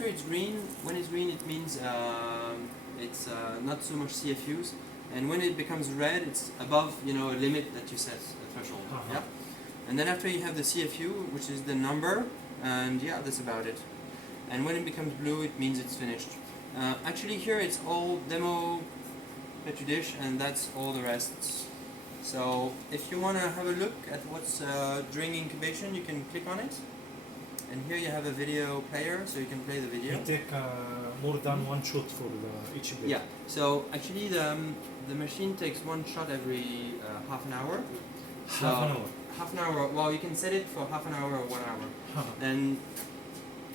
after it's green, when it's green it means it's not so much CFUs, and when it becomes red, it's above a limit that you set, a threshold. Yeah. And then after you have the CFU, which is the number, and yeah, that's about it. And when it becomes blue, it means it's finished. Actually, here it's all demo petri dish, and that's all the rest. So if you want to have a look at what's during incubation, you can click on it. And here you have a video player, so you can play the video. You take more than one shot for each bit. Yeah. So actually, the machine takes one shot every half an hour. So Half an hour. Half an hour. Well, you can set it for half an hour or 1 hour.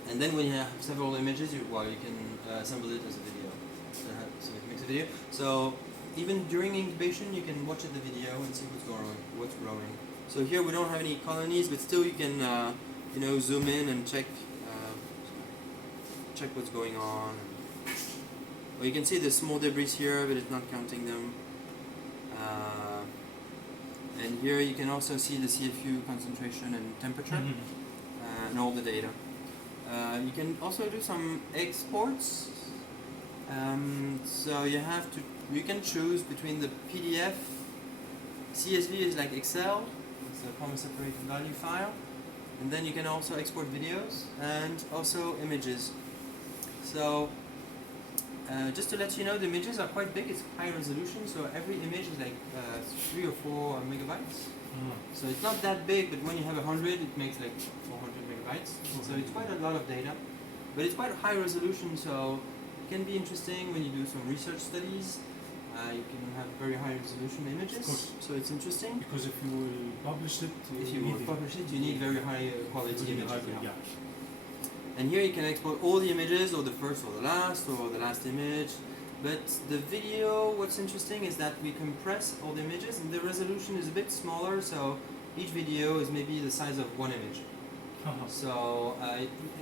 And then when you have several images, you can assemble it as a video. So it makes a video. So even during incubation, you can watch the video and see what's growing. So here we don't have any colonies, but still you can zoom in and check what's going on. Well, you can see the small debris here, but it's not counting them. And here you can also see the CFU concentration and temperature and all the data. You can also do some exports. So you can choose between the PDF. CSV is like Excel. It's a comma separated value file. And then you can also export videos and also images. So just to let you know, the images are quite big. It's high resolution, so every image is like 3 or 4 megabytes. So it's not that big, but when you have 100, it makes like 400 megabytes. So it's quite a lot of data, but it's quite high resolution, so it can be interesting when you do some research studies. You can have very high resolution images, so it's interesting. Because if you will publish it, you need very high quality images. Yeah. And here you can export all the images, or the first or the last image. But the video, what's interesting is that we compress all the images, and the resolution is a bit smaller, so each video is maybe the size of one image. So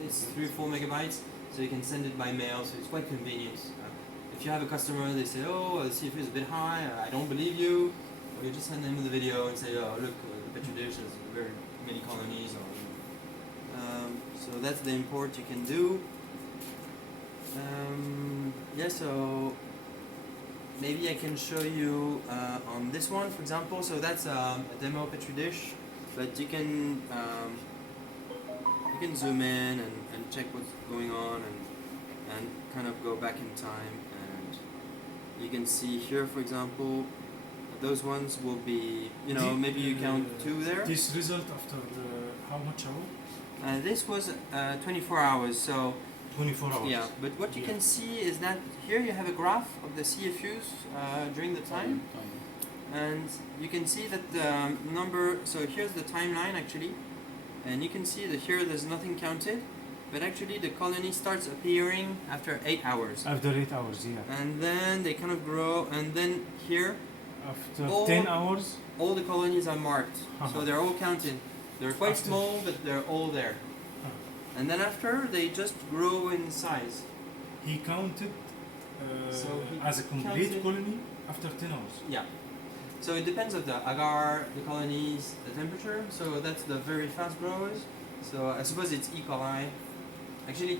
it's 3 or 4 megabytes, so you can send it by mail, so it's quite convenient. If you have a customer, they say, oh, the CFU is a bit high, I don't believe you, or you just send them the video and say, oh, look, the petri dish has very many colonies. So that's the import you can do. So maybe I can show you on this one, for example. So that's a demo petri dish, but you can zoom in and check what's going on and kind of go back in time, and you can see here, for example, those ones will be, maybe you count 2 there. This result after how much hour? This was 24 hours, so 24 hours. yeah, but what you can see is that here you have a graph of the CFUs during the time, and you can see that the number, so here's the timeline actually, and you can see that here there's nothing counted, but actually the colony starts appearing after 8 hours. After 8 hours, yeah. And then they kind of grow, and then here, after 10 hours, all the colonies are marked, so they're all counted. They're quite small, but they're all there. And then after, they just grow in size. He counted he as a complete colony after 10 hours. Yeah. So it depends on the agar, the colonies, the temperature. So that's the very fast growers. So I suppose it's E. coli. Actually,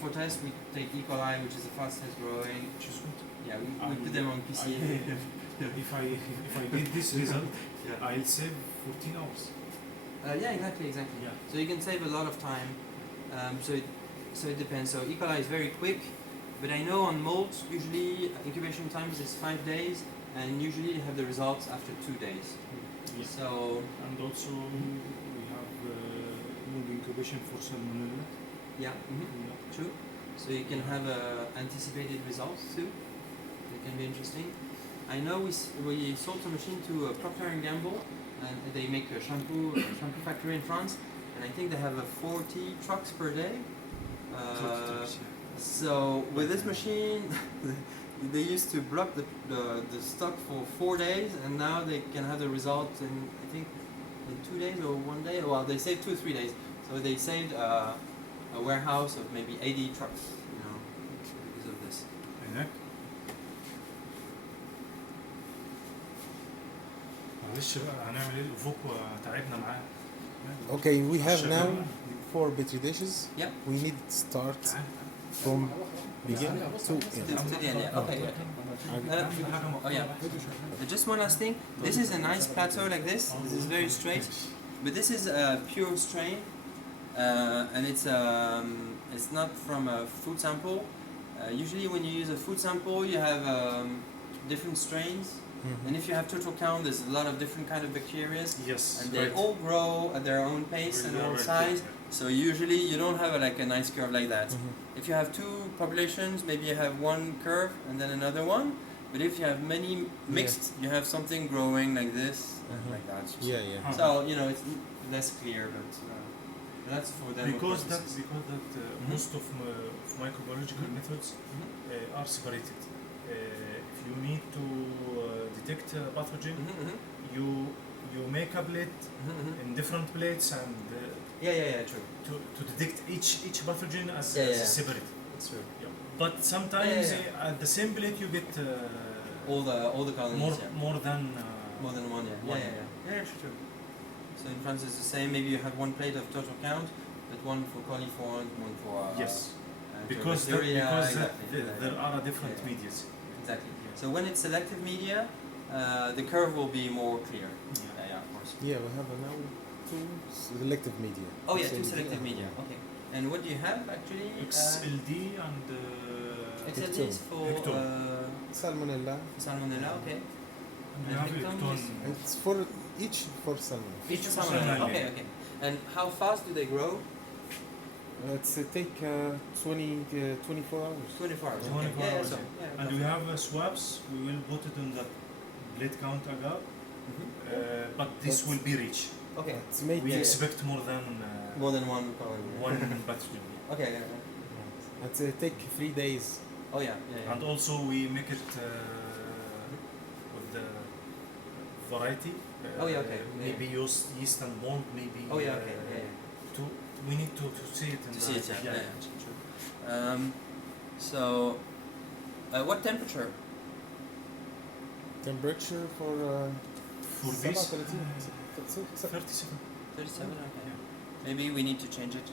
for tests, we take E. coli, which is the fastest growing. Which is good. Yeah, we put them on PC. If I did this result, I'll save 14 hours. Yeah, exactly. Yeah. So you can save a lot of time. So it depends. So E. coli is very quick, but I know on molds usually incubation times is 5 days, and usually you have the results after 2 days. Yeah. So and also we have mold incubation for salmonella. Yeah, true. So you can have anticipated results too. It can be interesting. I know we sold a machine to Procter & Gamble, and they make a shampoo factory in France, and I think they have 40 trucks per day. So with this machine, they used to block the stock for 4 days, and now they can have the results in, I think, in 2 days or 1 day. Well, they saved 2 or 3 days. So they saved a warehouse of maybe 80 trucks, because of this. معلش بقى هنعمل ايه؟ الفوق تعبنا معاه. Okay, we have now 4 petri dishes. Yeah. We need to start from beginning to end. To the end, yeah. Okay. Oh yeah. Just one last thing. This is a nice plateau like this. This is very straight, but this is a pure strain, and it's not from a food sample. Usually, when you use a food sample, you have different strains, and if you have total count, there's a lot of different kind of bacteria, Yes. and they all grow at their own pace and own size. So usually, you don't have a nice curve like that. If you have two populations, maybe you have one curve and then another one. But if you have many mixed, you have something growing like this and like that. Yeah. So it's less clear, but that's for them. Because that most of microbiological methods are separated. If you need to detect a pathogen, you make a plate in different plates and True. to detect each pathogen as separate. It's true. But sometimes at the same plate you get All the colonies. more than one. Yeah, true. So in France it's the same. Maybe you have one plate of total count, but one for coliform, one for yes. Because there are different medias. Exactly. So when it's selective media, the curve will be more clear. Yeah, of course. Yeah, we have now 2 selective media. Oh yeah, 2 selective media. Okay. And what do you have actually? XLD and XLD is for Salmonella. Salmonella. Okay. and we have Ecton. It's for each for salmonella. Each salmonella. Okay. And how fast do they grow? It's take 24 hours. 24 hours. 24 hours. And we roughly. have swabs. We will put it on the plate count again, but this will be rich. Okay. It's made We expect more than one colony. one pathogen. Okay. It's take 3 days. Oh yeah. And also we make it with the variety. Oh, yeah, okay. Maybe use yeast and mold. Maybe. Oh yeah. Okay. We need to see it. In To see it. True. So, what temperature? Temperature for this 37. 37. Okay. Maybe we need to change it.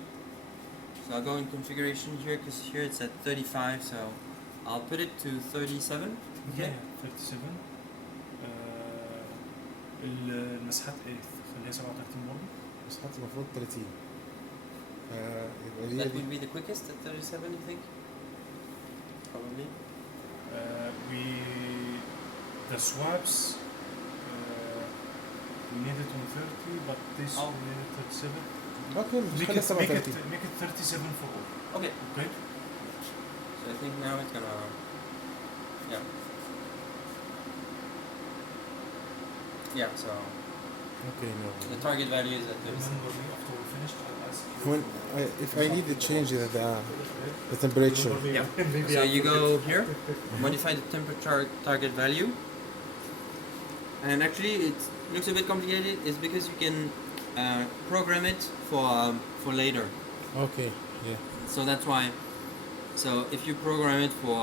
So I'll go in configuration here because here it's at 35. So I'll put it to 37. Okay. 37. المساحات ايه؟ خليها 37 برضه. مساحات المفروض 30. That would be the quickest at 37, you think? Probably. The swabs we need it on 30, but this we need it 37. Okay, Make it 37 for all. Okay. Okay. So I think now it's gonna. Yeah. Yeah. So Okay, no. the target value is at 37. Remember me after we finished, I'll ask you. When if I need to change the temperature. Yeah. So you go here, modify the temperature target value, and actually it looks a bit complicated. It's because you can program it for later. Okay, yeah. So that's why. So if you program it for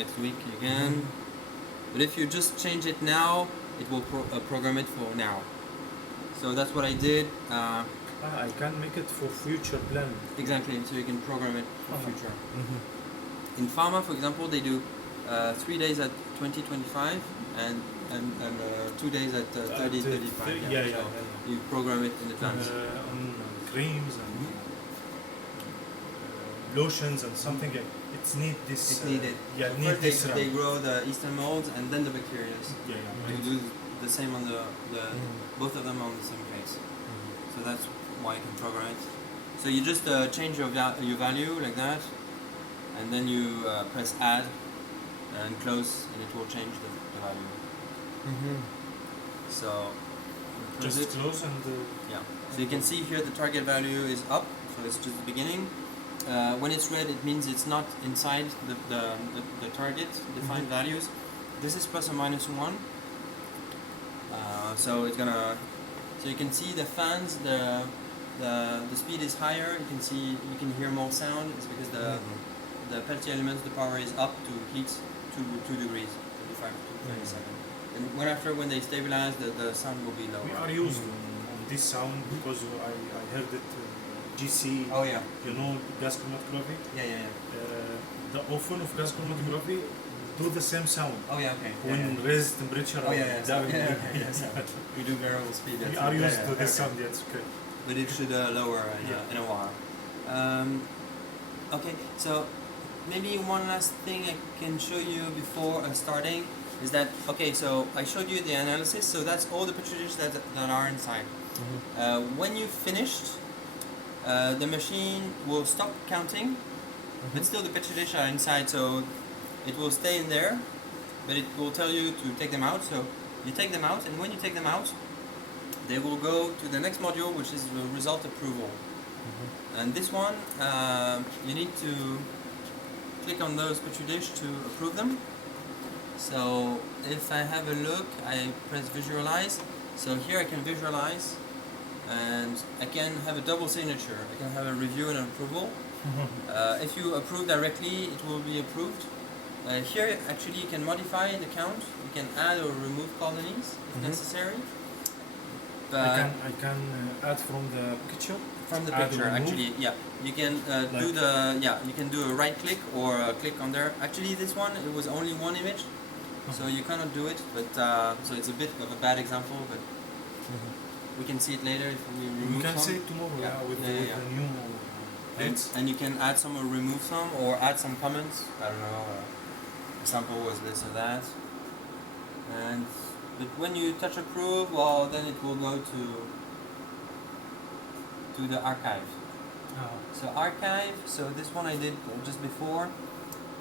next week, you can. But if you just change it now, it will program it for now. So that's what I did. I can make it for future plan. Exactly. So you can program it for future. Mm-hmm. In pharma, for example, they do 3 days at 20-25 and 2 days at 30-35. Yeah. So you program it in advance. On creams and lotions and something. It's need this. It's needed. Need First they grow the Eastern molds and then the bacteria. To do the same on the both of them on the same place. So that's why you can program it. So you just change your value like that, and then you press add and close, and it will change the value. So just close and yeah. So you can see here the target value is up, so it's just the beginning. When it's red, it means it's not inside the target defined values. This is plus or minus 1. So it's gonna. So you can see the fans. The speed is higher. You can hear more sound. It's because the Peltier elements, the power is up to heat 2 degrees, 35 to 37. And when they stabilize, the sound will be lower. we are used on this sound because I heard it GC. Oh yeah. You know gas chromatography. Yeah, yeah, yeah. The oven of gas chromatography do the same sound Oh yeah, okay. when yeah, yeah. raised temperature. Oh yeah, yeah. down. Yeah, yeah. We do variable speed. We That's are it. used Yeah, to yeah, this okay. sound. Yes, okay. But it should lower in a while. Okay, so maybe one last thing I can show you before starting is that, okay, so I showed you the analysis, so that's all the petri dish that are inside. When you finished, the machine will stop counting, but still the petri dish are inside, so it will stay in there, but it will tell you to take them out. So you take them out, and when you take them out, they will go to the next module, which is the result approval. And this one, you need to click on those petri dish to approve them. So if I have a look, I press visualize. So here I can visualize, and I can have a double signature. I can have a review and an approval. If you approve directly, it will be approved. Here actually you can modify the count. You can add or remove colonies if necessary. But I can add from the picture. from the Add picture, or remove? actually, yeah, you can you can do a right click or click on there. Actually, this one it was only one image, so you cannot do it. But so it's a bit of a bad example, but we can see it later if we remove We can some. see it tomorrow. Yeah. Yeah, with, Yeah, with yeah. the new And, dates. and you can add some or remove some or add some comments. I don't know. Example was this or that. And but when you touch approve, well, then it will go to the archive. So archive. So this one I did just before.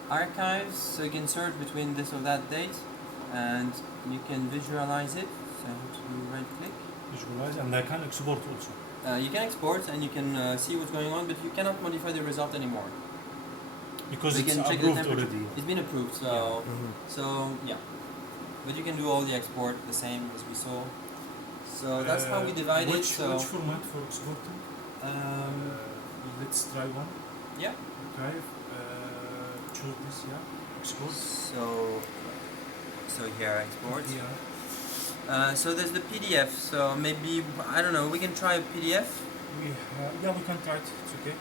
Archives. So you can search between this or that date, and you can visualize it. So I have to right click. Visualize, and I can export also. You can export and you can see what's going on, but you cannot modify the result anymore. Because You it's can check the approved temperature. already. It's been approved, so yeah. But you can do all the export the same as we saw. So that's how we divide it. Which format for exporting? Let's try one. Yeah. Archive. Choose this. Yeah. Export. So here export. Yeah. So there's the PDF. So maybe I don't know. We can try a PDF. We can try it. It's okay.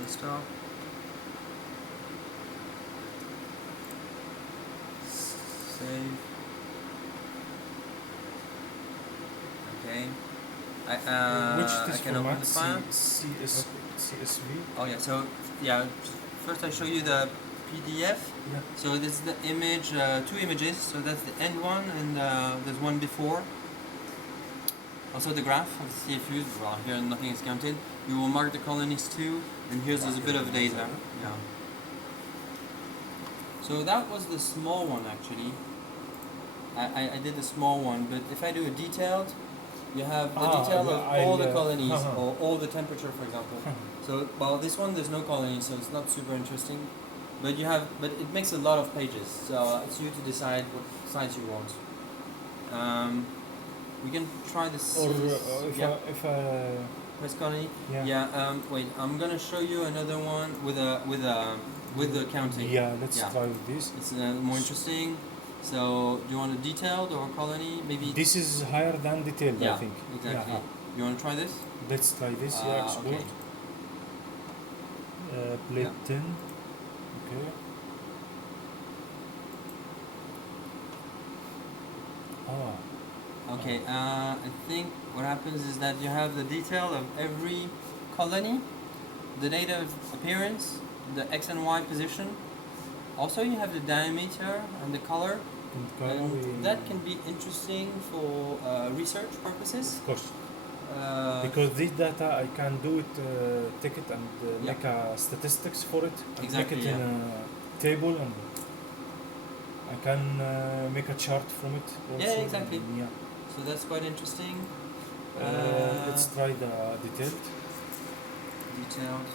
Desktop. Save. Okay. I can open the file. CSV. Oh yeah. So yeah. First I show you the PDF. Yeah. So this is the image, two images. So that's the end one, and there's one before. Also the graph of the CFUs. Well, here nothing is counted. You will mark the colonies too, and here's a bit of data. Yeah. So that was the small one actually. I did the small one, but if I do a detailed, you have the detail of all the colonies or all the temperature, for example. So well, this one there's no colonies, so it's not super interesting. But it makes a lot of pages, so it's you to decide what size you want. We can try this. Or if press colony. yeah. Wait, I'm gonna show you another one with the counting. Yeah. Let's try with this. It's more interesting. So, do you want a detailed or colony? Maybe. This is higher than detailed, Yeah, I think. exactly. Yeah. You want to try this? Let's try this. Export. Okay. Plate Yeah. 10. Okay. Okay. I think what happens is that you have the detail of every colony, the date of appearance, the X and Y position. Also, you have the diameter and the color. And that can be interesting for research purposes. Of course. Because this data, I can do it, take it and make a statistics for it. And Exactly, make it in a table, and I can make a chart from it also. Yeah, exactly. Yeah. So that's quite interesting. Let's try the detailed. Detailed.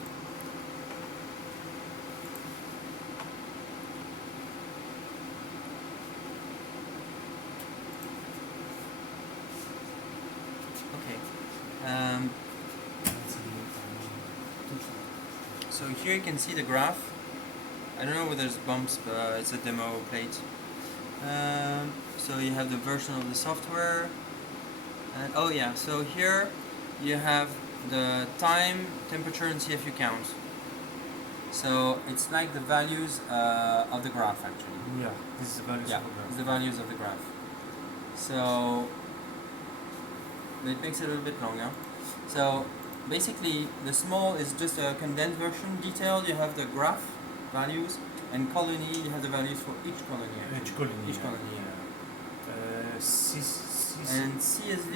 So here you can see the graph. I don't know whether there's bumps, but it's a demo plate. So you have the version of the software. And oh yeah, so here you have the time, temperature, and CFU count. So it's like the values of the graph actually. Yeah, this is the values Yeah, of the graph. it's the values of the graph. So it makes it a little bit longer. So basically, the small is just a condensed version. Detailed, you have the graph values, and colony, you have the values for each colony. Actually. Each colony. Each colony. And CSV,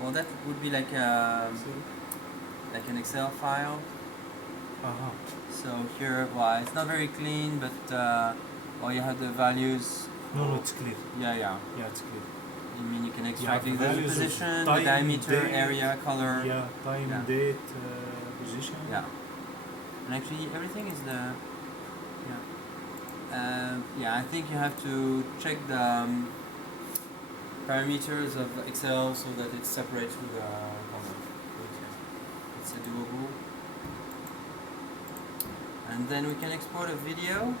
well, that would be like an Excel file. Uh-huh. So here, well, it's not very clean, but well, you have the values. No, it's clear. Yeah, yeah. Yeah, it's clear. I mean, you can extract the the values of position, the time, diameter, date, area, color. Yeah, time, Yeah. date, position. Yeah. And actually, everything is the. Yeah, I think you have to check the parameters of Excel so that it separates with the column. It's doable. And then we can export a video.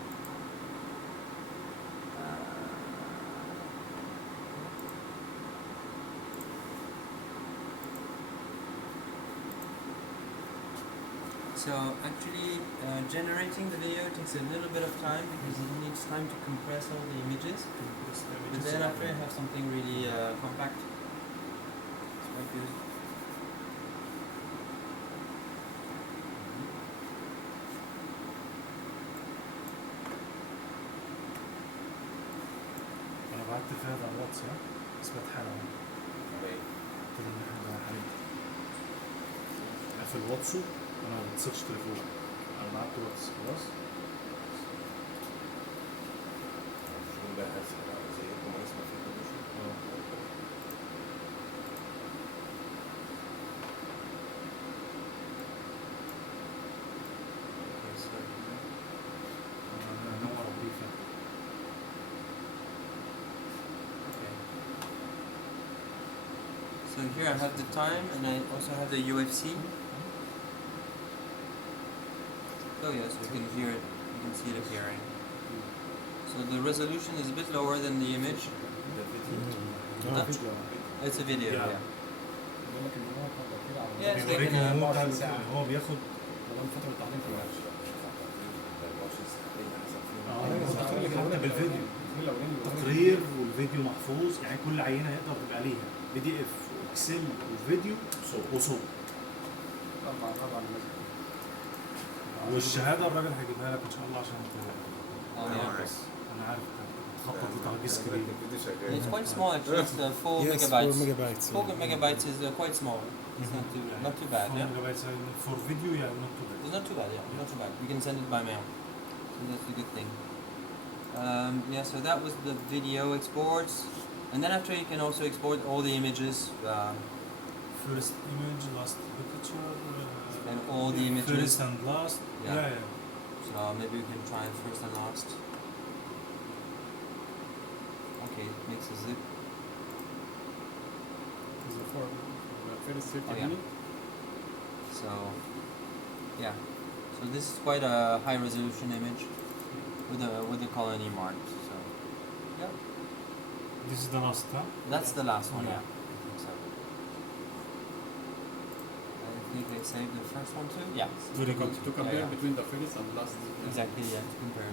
So actually, generating the video takes a little bit of time because it needs time to compress all the images. But then after you have something really compact. It's quite good. انا بعت فيها على الواتس اثبت حاله قلت له ان احنا حالتي قافل واتسه انا ما بتصلش تليفون انا بعت واتس خلاص نور بريفه So here I have the time and I also have the UFC. Oh yes, you can hear it. You can see it appearing. So the resolution is a bit lower than the image. It's a video. Yeah. Yeah. Yeah, it's بيوريك taken ان هو a. هو بياخد حتى بالفيديو تقرير والفيديو محفوظ يعني كل عينه يقدر تبقى عليها PDF واكسل وفيديو وصوت والشهاده الراجل هيجيبها لك ان شاء الله عشان Oh, yeah. انا عارف خطه دي تركيز كبير It's quite small actually. It's 4 Yes, megabytes. 4 megabytes. 4 megabytes is quite small. It's not too bad. Yeah. for video yeah not too bad. It's not too bad. Yeah, not too bad. You can send it by mail. So that's a good thing. Yeah. So that was the video exports, and then after you can also export all the images. First image, last picture, And all the images. First and last. Yeah. Yeah. So maybe we can try first and last. Okay, it makes a zip. Oh, yeah. So, yeah. So this is quite a high resolution image with the colony marked. So, yeah. This is the last, huh? That's the last one. Yeah. Yeah. I think so. I think they saved the first one too. Yeah. Very good. To compare Yeah. between the first and last. Exactly. Yeah. To compare.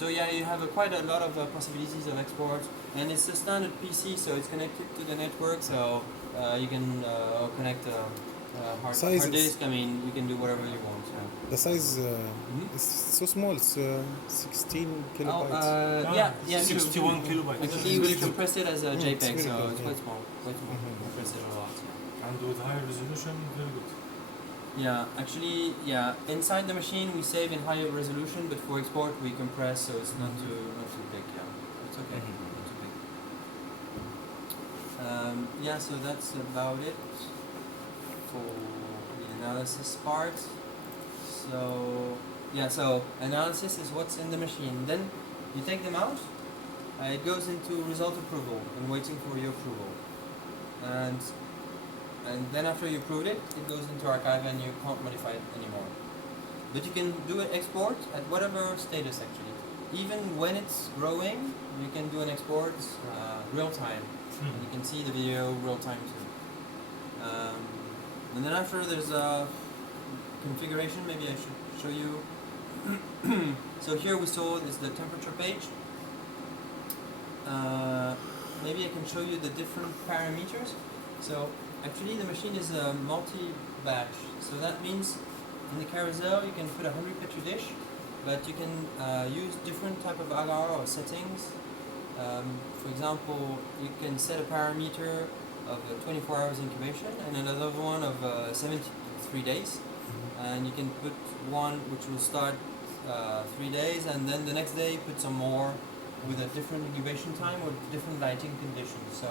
So yeah, you have quite a lot of possibilities of export, and it's a standard PC, so it's connected to the network. So you can connect hard disk. I mean, you can do whatever you want. So. The size is so small. It's 16 kilobytes. Yeah, 61 kilobytes. Actually, we compressed it as a it's JPEG, very so good, it's yeah. quite small. Quite small. Compressed it a lot. And with high resolution, very good. Yeah, actually, yeah. Inside the machine, we save in higher resolution, but for export, we compress, so it's not too big. Yeah, it's okay. Not too big. Yeah, so that's about it for the analysis part. So yeah, so analysis is what's in the machine. Then you take them out. It goes into result approval and waiting for your approval. And then after you approved it, it goes into archive and you can't modify it anymore. But you can do an export at whatever status actually. even when it's growing, you can do an export real time. And you can see the video real time too. And then after there's a configuration. Maybe I should show you. So here we saw is the temperature page. Maybe I can show you the different parameters. So actually the machine is a multi-batch. So that means in the carousel you can put 100 petri dish, but you can use different type of agar or settings. For example, you can set a parameter of 24 hours incubation and another one of 73 days. And you can put one which will start 3 days, and then the next day put some more with a different incubation time or different lighting conditions. So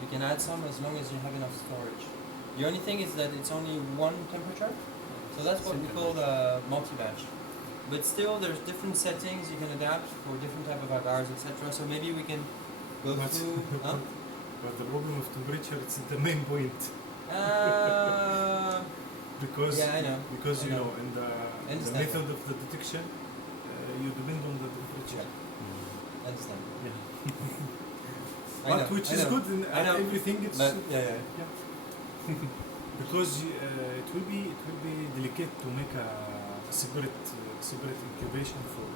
you can add some as long as you have enough storage. The only thing is that it's only one temperature, so that's what we call the multi-batch. But still, there's different settings you can adapt for different type of agars, etc. So maybe we can go through. But the problem of temperature, it's the main point. Because yeah, I know. Because I know. in the method of the detection, you depend on the temperature. Understand. Yeah. But which is good in everything. It's yeah. because it will be delicate to make a separate incubation for.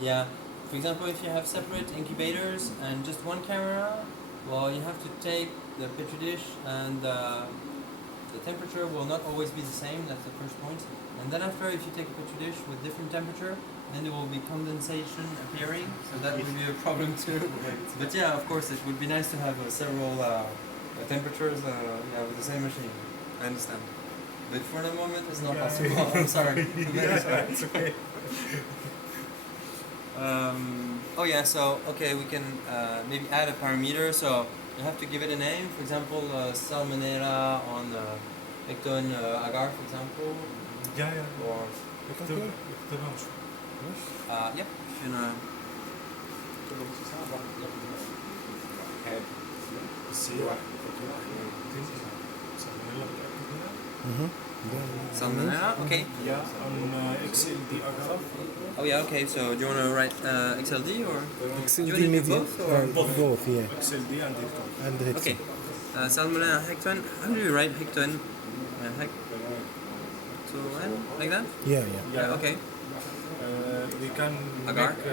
Yeah. For example, if you have separate incubators and just one camera, well, you have to take the petri dish and the temperature will not always be the same. That's the first point. And then after, if you take a petri dish with different temperature, then there will be condensation appearing, so that will be a problem too. But yeah, of course, it would be nice to have several temperatures with the same machine. I understand. But for the moment, it's not possible. I'm sorry. I'm very sorry. It's okay. Oh yeah, so okay, we can maybe add a parameter. So you have to give it a name. For example, salmonella on Hecton agar, for example. Yeah. Or yeah. Salmonella, okay. Yeah, on XLD agar. Oh yeah, okay. So do you want to write XLD or XLD do media? both, or? Both, yeah. XLD and Hecton. And Hecton. Okay. Salmonella Hecton. How do you write Hecton? Like that? Yeah. Okay. We can Agar? make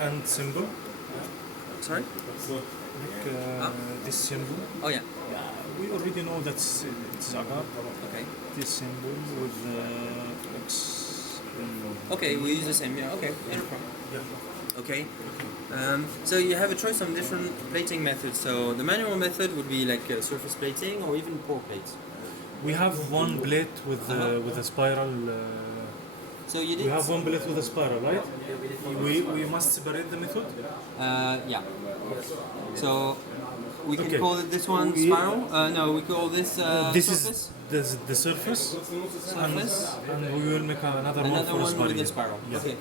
and symbol. Sorry? Like this symbol. Oh yeah. We already know that it's agar. Okay. This symbol with X. Okay, we use the same. Yeah. Okay. No problem. Yeah. Okay. So you have a choice of different plating methods. So the manual method would be like surface plating or even pour plates. We have one plate with a spiral. So you did. We have one plate with a spiral, right? We must separate the method. Yeah. So we can Okay. call it this one spiral. No, we call this This surface. is the surface, Surface. and we will make another one Another for one spiral. with a spiral. Yeah. Okay.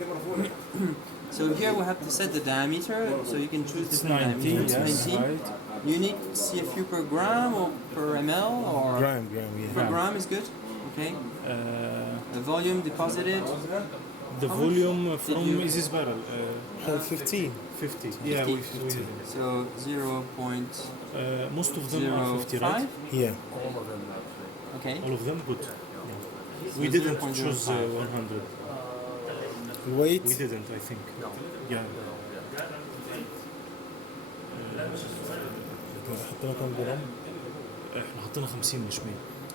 So here we have to set the diameter. So you can choose It's different 90, diameters. yes, 90. right. You need CFU per gram or per ml or Gram, per yeah. gram is good. Okay. The volume deposited. The How volume much from did you- is this barrel? 15. 50. Yeah, we 50. So 0.05. most of them are 50, right? Yeah. Okay. All of them good. So We didn't 0.05. choose 100. Weight. We didn't, I think. Yeah. حطينا كم جرام؟ احنا حطينا 50 مش 100.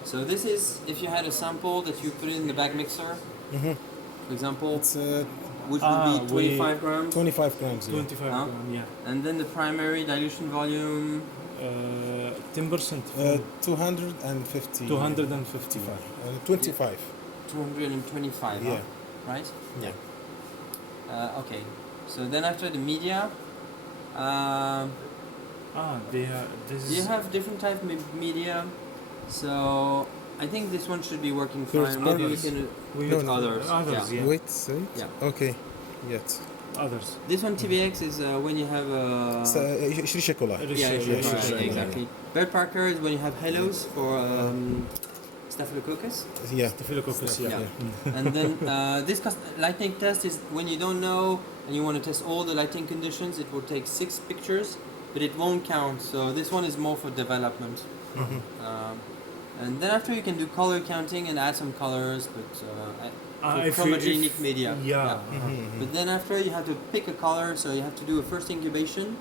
So this is if you had a sample that you put in the bag mixer, for example, It's which would be we- 25 grams. 25 grams. Yeah. 25 Huh? gram, yeah. And then the primary dilution volume, 10%. 250. 255. 25. 225. Yeah. Huh? Right? Yeah. Okay. So then after the media, This you have different type of media. So I think this one should be working There's fine. Maybe we others. can We put no, others. others, Yeah. yeah. Wait, say it? Yeah. Okay. Yet. Others. This one TBX is when you have a. شريشة كولا. Yeah, Yeah, sure, sure, right, sure. exactly. Bird Parker is when you have halos for Staphylococcus. Yeah. Staphylococcus, Yeah. yeah. And then this lightning test is when you don't know and you want to test all the lighting conditions. It will take 6 pictures, but it won't count. So this one is more for development. And then after you can do color counting and add some colors, but for chromogenic media. Yeah. But then after you have to pick a color, so you have to do a first incubation,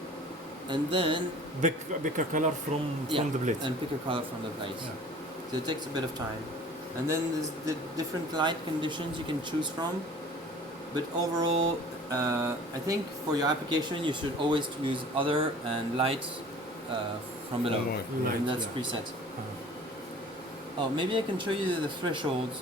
and then Pick a color from the blade. and pick a color from the plate. Yeah. So it takes a bit of time. And then there's the different light conditions you can choose from. But overall, I think for your application, you should always use other and light from below. Light, And that's yeah. preset. Oh, maybe I can show you the thresholds.